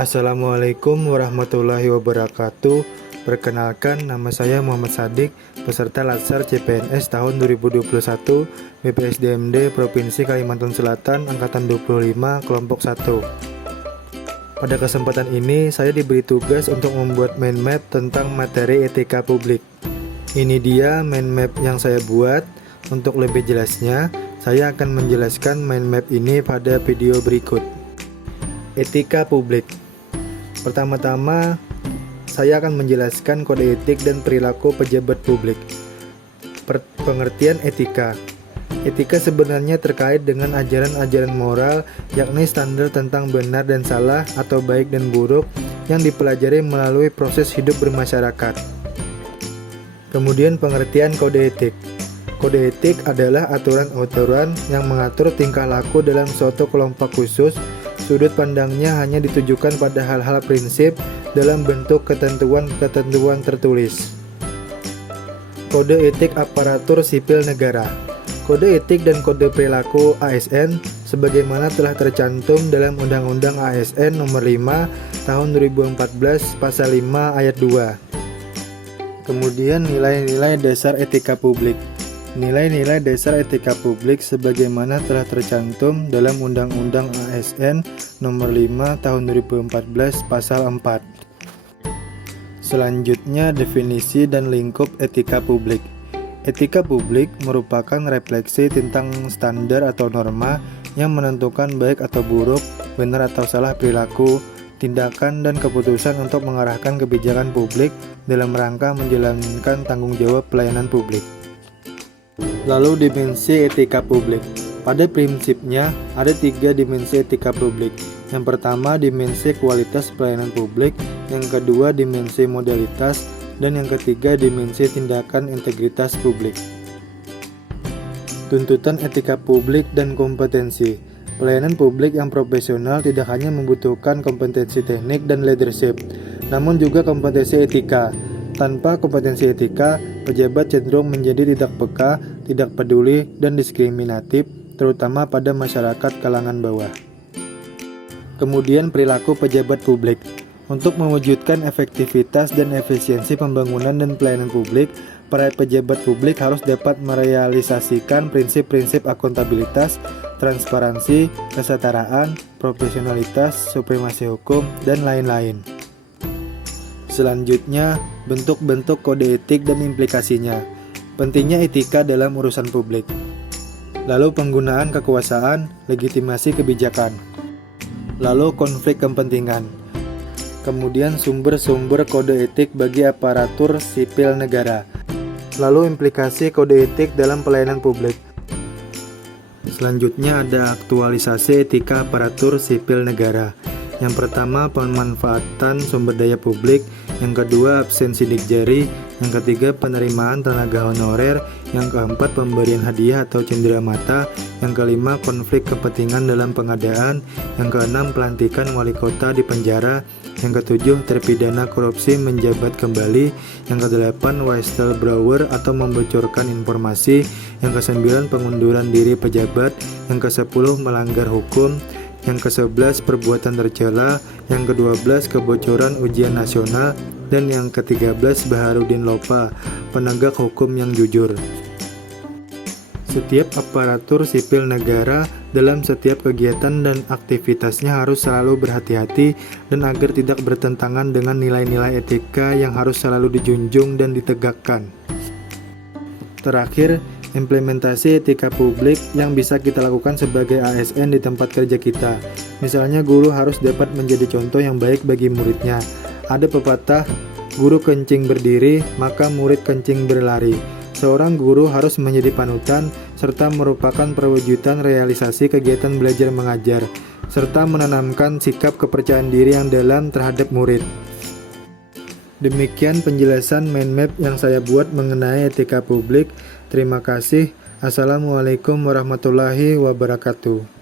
Assalamualaikum warahmatullahi wabarakatuh. Perkenalkan, nama saya Muhammad Sadik, peserta Latsar CPNS tahun 2021 BPSDMD Provinsi Kalimantan Selatan Angkatan 25 Kelompok 1. Pada kesempatan ini, saya diberi tugas untuk membuat mind map tentang materi etika publik. Ini dia mind map yang saya buat. Untuk lebih jelasnya, saya akan menjelaskan mind map ini pada video berikut. Etika publik. Pertama-tama, saya akan menjelaskan kode etik dan perilaku pejabat publik. Pengertian etika. Etika sebenarnya terkait dengan ajaran-ajaran moral, yakni standar tentang benar dan salah atau baik dan buruk yang dipelajari melalui proses hidup bermasyarakat. Kemudian pengertian kode etik. Kode etik adalah aturan-aturan yang mengatur tingkah laku dalam suatu kelompok khusus. Sudut pandangnya hanya ditujukan pada hal-hal prinsip dalam bentuk ketentuan-ketentuan tertulis. Kode etik aparatur sipil negara. Kode etik dan kode perilaku ASN sebagaimana telah tercantum dalam Undang-Undang ASN Nomor 5 Tahun 2014 Pasal 5 Ayat 2. Kemudian nilai-nilai dasar etika publik. Nilai-nilai dasar etika publik sebagaimana telah tercantum dalam Undang-Undang ASN Nomor 5 Tahun 2014 Pasal 4. Selanjutnya, definisi dan lingkup etika publik. Etika publik merupakan refleksi tentang standar atau norma yang menentukan baik atau buruk, benar atau salah perilaku, tindakan dan keputusan untuk mengarahkan kebijakan publik dalam rangka menjalankan tanggung jawab pelayanan publik. Lalu dimensi etika publik. Pada prinsipnya ada 3 dimensi etika publik. Yang pertama dimensi kualitas pelayanan publik, yang kedua dimensi modalitas, dan yang ketiga dimensi tindakan integritas publik. Tuntutan etika publik dan kompetensi. Pelayanan publik yang profesional tidak hanya membutuhkan kompetensi teknik dan leadership, namun juga kompetensi etika. Tanpa kompetensi etika, pejabat cenderung menjadi tidak peka, tidak peduli, dan diskriminatif, terutama pada masyarakat kalangan bawah. Kemudian perilaku pejabat publik. Untuk mewujudkan efektivitas dan efisiensi pembangunan dan pelayanan publik, para pejabat publik harus dapat merealisasikan prinsip-prinsip akuntabilitas, transparansi, kesetaraan, profesionalitas, supremasi hukum, dan lain-lain. Selanjutnya, bentuk-bentuk kode etik dan implikasinya. Pentingnya etika dalam urusan publik. Lalu penggunaan kekuasaan, legitimasi kebijakan. Lalu konflik kepentingan. Kemudian sumber-sumber kode etik bagi aparatur sipil negara. Lalu implikasi kode etik dalam pelayanan publik. Selanjutnya ada aktualisasi etika aparatur sipil negara. Yang pertama, pemanfaatan sumber daya publik. Yang kedua, absensi dikjari. Yang ketiga, penerimaan tenaga honorer. Yang keempat, pemberian hadiah atau cenderamata. Yang kelima, konflik kepentingan dalam pengadaan. Yang keenam, pelantikan wali kota di penjara. Yang ketujuh, terpidana korupsi menjabat kembali. Yang kedelapan, whistleblower atau membocorkan informasi. Yang kesembilan, pengunduran diri pejabat. Yang kesepuluh, melanggar hukum. Yang ke-11 perbuatan tercela, yang ke-12 kebocoran ujian nasional, dan yang ke-13 Baharudin Lopa, penegak hukum yang jujur. Setiap aparatur sipil negara dalam setiap kegiatan dan aktivitasnya harus selalu berhati-hati dan agar tidak bertentangan dengan nilai-nilai etika yang harus selalu dijunjung dan ditegakkan. Terakhir, implementasi etika publik yang bisa kita lakukan sebagai ASN di tempat kerja kita. Misalnya, guru harus dapat menjadi contoh yang baik bagi muridnya. Ada pepatah, guru kencing berdiri, maka murid kencing berlari. Seorang guru harus menjadi panutan, serta merupakan perwujudan realisasi kegiatan belajar mengajar, serta menanamkan sikap kepercayaan diri yang dalam terhadap murid. Demikian penjelasan mind map yang saya buat mengenai etika publik. Terima kasih. Assalamualaikum warahmatullahi wabarakatuh.